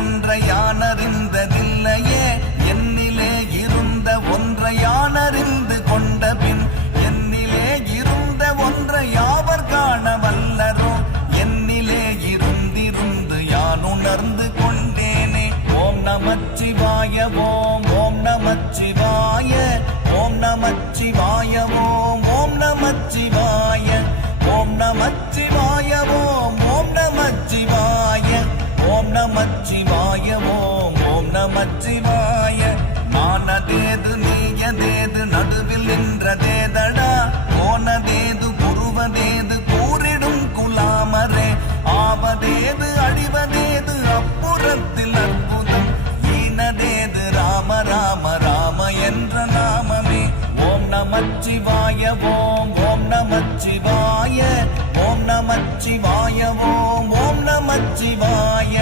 ஒன்றை யானறிந்ததில்லையே என்னிலே இருந்த ஒன்றை யானறிந்து கொண்ட பின் என்னிலே இருந்த ஒன்றை யாவர் காண வல்லரோ என்னிலே இருந்திருந்து யான் உணர்ந்து கொண்டேனே. ஓம் நமச்சிவாய ஓம் ஓம் நமச்சிவாய ஓம் நமச்சிவாய ஓம் ஓம் நமச்சிவாய ஓம் நமச்சிவாய ஓம் ஓம் நமச்சிவாய ஓம் நமச்சிவாய ஓம் ஓம் நமச்சிவாய. மானதேது நீயதேது நடுவில் நின்றதேதடா போனதேது புருவதேது கூறிடும் குலாமரே ஆவதேது அழிவதேது அப்புறத்தில் அற்புதம் ஈனதேது ராம ராம ராம என்ற நாமமே. ஓம் நமச்சிவாய ஓம் ஓம் நமச்சிவாய ஓம் நமச்சிவாய ஓம் ஓம் நமச்சிவாய